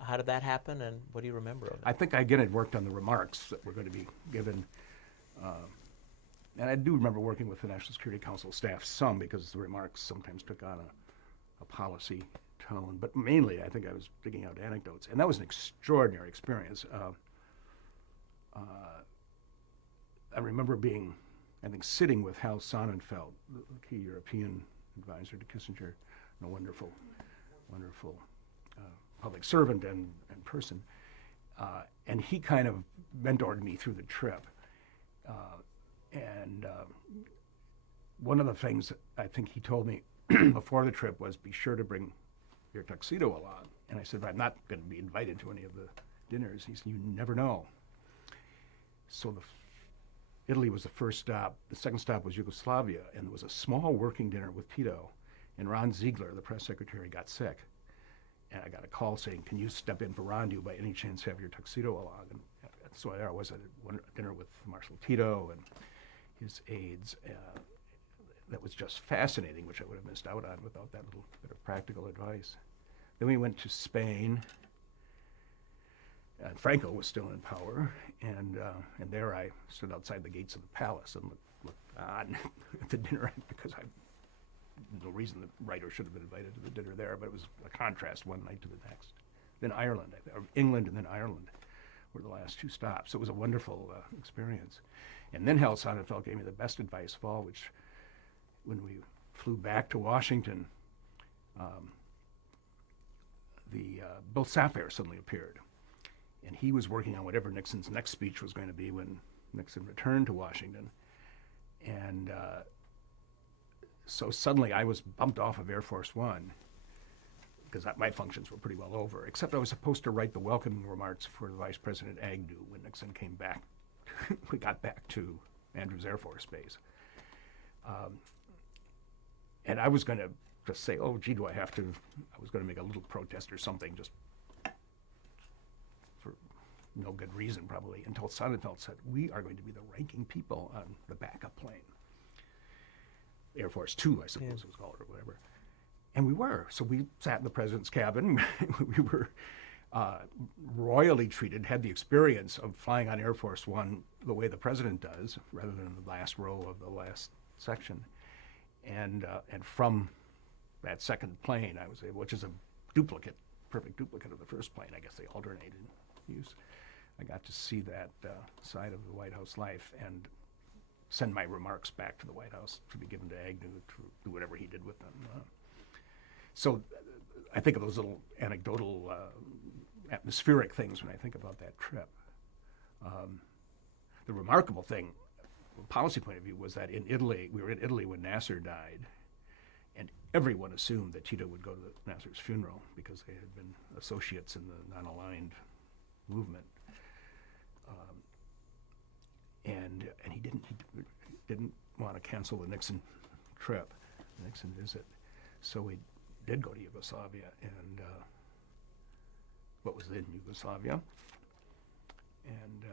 How did that happen, and what do you remember of it? I think I again had worked on the remarks that were going to be given. And I do remember working with the National Security Council staff some, because the remarks sometimes took on a policy tone. But mainly, I think I was digging out anecdotes. And that was an extraordinary experience. I remember being, I think, sitting with Hal Sonnenfeld, the key European advisor to Kissinger, a wonderful, wonderful public servant and person. And he kind of mentored me through the trip. And one of the things I think he told me before the trip was, be sure to bring your tuxedo along. And I said, but I'm not going to be invited to any of the dinners. He said, you never know. So Italy was the first stop. The second stop was Yugoslavia, and there was a small working dinner with Tito. And Ron Ziegler, the press secretary, got sick. And I got a call saying, can you step in for Ron? Do you by any chance have your tuxedo along? And so there I was at a dinner with Marshal Tito and his aides. That was just fascinating, which I would have missed out on without that little bit of practical advice. Then we went to Spain. And Franco was still in power, and there I stood outside the gates of the palace and looked on at the dinner, because no reason the writer should have been invited to the dinner there, but it was a contrast one night to the next. Then Ireland, or England and then Ireland were the last two stops. So it was a wonderful experience. And then Hal Sonnenfeld gave me the best advice of all, which when we flew back to Washington, Bill Safire suddenly appeared. And he was working on whatever Nixon's next speech was going to be when Nixon returned to Washington. And so suddenly I was bumped off of Air Force One, because my functions were pretty well over, except I was supposed to write the welcoming remarks for Vice President Agnew when Nixon came back. We got back to Andrews Air Force Base. And I was going to just say, oh, gee, do I have to? I was going to make a little protest or something, just for no good reason probably, until Sonnenfeld said, we are going to be the ranking people on the backup plane. Air Force Two, I suppose it was called, or whatever. And we were. So we sat in the president's cabin. We were royally treated, had the experience of flying on Air Force One the way the president does, rather than the last row of the last section. And from that second plane, I was able, which is a duplicate, perfect duplicate of the first plane. I guess they alternated use. I got to see that side of the White House life and send my remarks back to the White House to be given to Agnew to do whatever he did with them. So I think of those little anecdotal, atmospheric things when I think about that trip. The remarkable thing, from a policy point of view, was that in Italy, we were in Italy when Nasser died, and everyone assumed that Tito would go to Nasser's funeral because they had been associates in the non-aligned movement. And he didn't want to cancel the Nixon trip, the Nixon visit. So we did go to Yugoslavia, and what was in Yugoslavia, and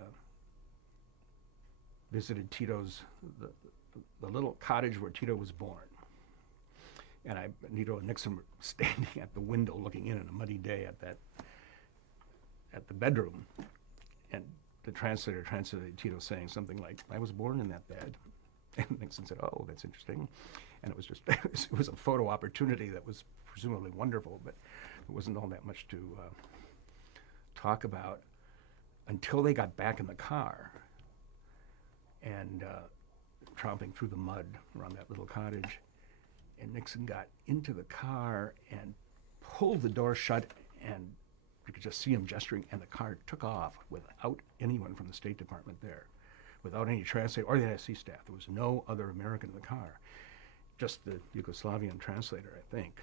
visited Tito's, the little cottage where Tito was born. And Tito and Nixon were standing at the window looking in on a muddy day at the bedroom, and the translator translated Tito saying something like, I was born in that bed. And Nixon said, oh, that's interesting. And it was just, it was a photo opportunity that was presumably wonderful, but it wasn't all that much to talk about until they got back in the car and tromping through the mud around that little cottage. And Nixon got into the car and pulled the door shut, and you could just see him gesturing, and the car took off without anyone from the State Department there, without any translator or the NSC staff. There was no other American in the car, just the Yugoslavian translator, I think.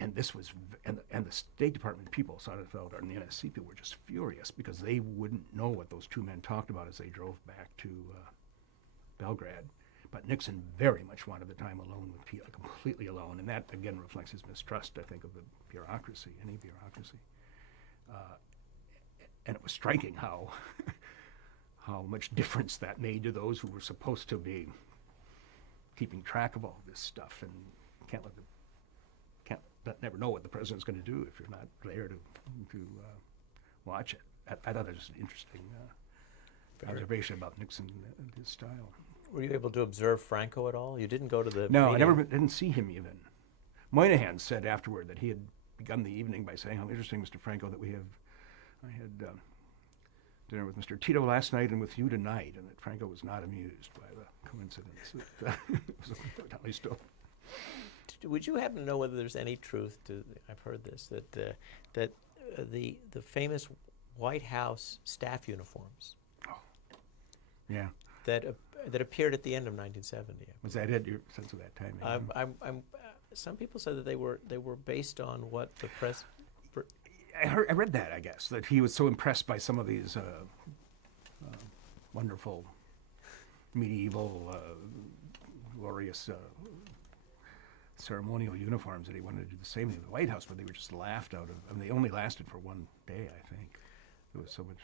And this was, and the State Department people, Sonnenfeld and the NSC people, were just furious because they wouldn't know what those two men talked about as they drove back to Belgrade. But Nixon very much wanted the time alone with Tito, completely alone, and that again reflects his mistrust, I think, of the bureaucracy, any bureaucracy. And it was striking how how much difference that made to those who were supposed to be keeping track of all this stuff, and never know what the president's going to do if you're not there to watch it. I thought that was an interesting observation about Nixon and his style. Were you able to observe Franco at all? You didn't go to the No, meeting? I didn't see him even. Moynihan said afterward that he had begun the evening by saying, how interesting, Mr. Franco, that I had dinner with Mr. Tito last night and with you tonight, and that Franco was not amused by the coincidence. It was a totally still. would you happen to know whether there's any truth to? I've heard this that the famous White House staff uniforms Yeah. that appeared at the end of 1970. Was that it? Your sense of that time? Some people said that they were based on what the press. I read that, I guess, that he was so impressed by some of these wonderful medieval, glorious ceremonial uniforms that he wanted to do the same thing at the White House, but they were just laughed out of. I mean, they only lasted for one day, I think. There was so much.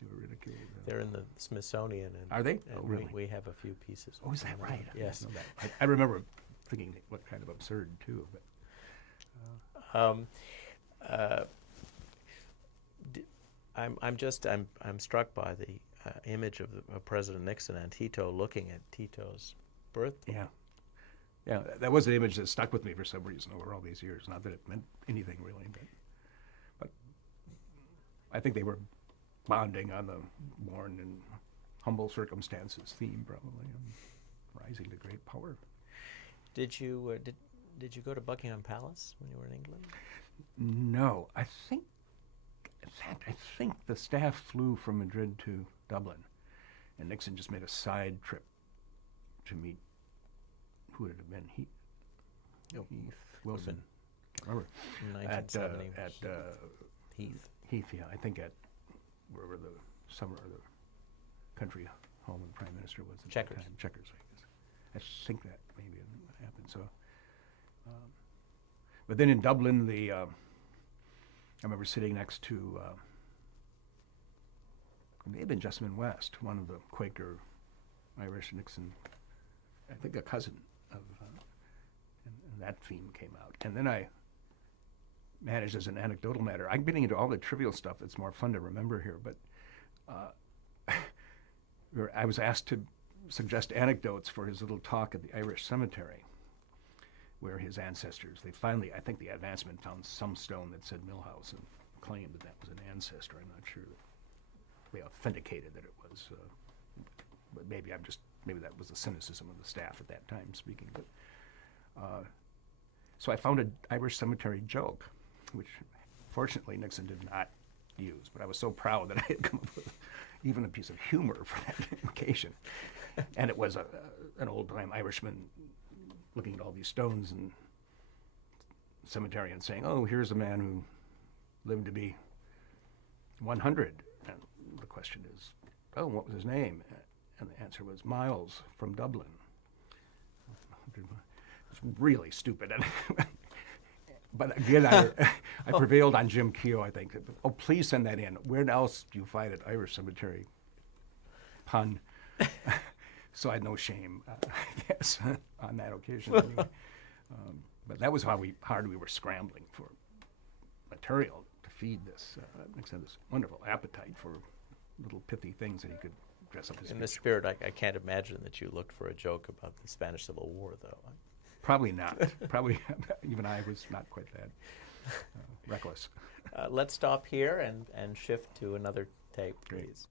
They were ridiculed. They're in the Smithsonian. And, Are they? And Oh, really? We have a few pieces. Oh, is that right? I Yes. didn't know that. I remember thinking what kind of absurd too. But I'm struck by the image of President Nixon and Tito looking at Tito's birthday. Yeah, that was an image that stuck with me for some reason over all these years. Not that it meant anything really, but I think they were bonding on the born in humble circumstances theme, probably, and rising to great power. Did you go to Buckingham Palace when you were in England? No, I think the staff flew from Madrid to Dublin, and Nixon just made a side trip to meet. Who would it have been? Heath Wilson. Can't remember. 1970. At Heath. Heath, yeah. I think at wherever the summer or the country home of the Prime Minister was at Chequers. the time. Chequers, I guess. I think that maybe happened. So, but then in Dublin, I remember sitting next to it may have been Jessamine West, one of the Quaker Irish Nixon, I think a cousin of, and that theme came out. And then I managed as an anecdotal matter. I'm getting into all the trivial stuff that's more fun to remember here, but I was asked to suggest anecdotes for his little talk at the Irish cemetery, where his ancestors, I think the advancement found some stone that said Millhouse and claimed that was an ancestor. I'm not sure that they authenticated that it was, but maybe that was the cynicism of the staff at that time speaking. But so I found an Irish cemetery joke, which fortunately Nixon did not use, but I was so proud that I had come up with even a piece of humor for that occasion. And it was an old-time Irishman looking at all these stones and cemetery and saying, "Oh, here's a man who lived to be 100." And the question is, "Oh, what was his name?" And the answer was Miles from Dublin. It's really stupid. But again, I prevailed on Jim Keogh, I think. "Oh, please send that in. Where else do you find an Irish cemetery pun?" So I had no shame, I guess, on that occasion. Anyway. But that was how hard we were scrambling for material to feed this. Nixon had this wonderful appetite for little pithy things that he could dress up his In speech. the spirit, I can't imagine that you looked for a joke about the Spanish Civil War, though. Probably not. Probably even I was not quite that reckless. Let's stop here and shift to another tape, Great. please.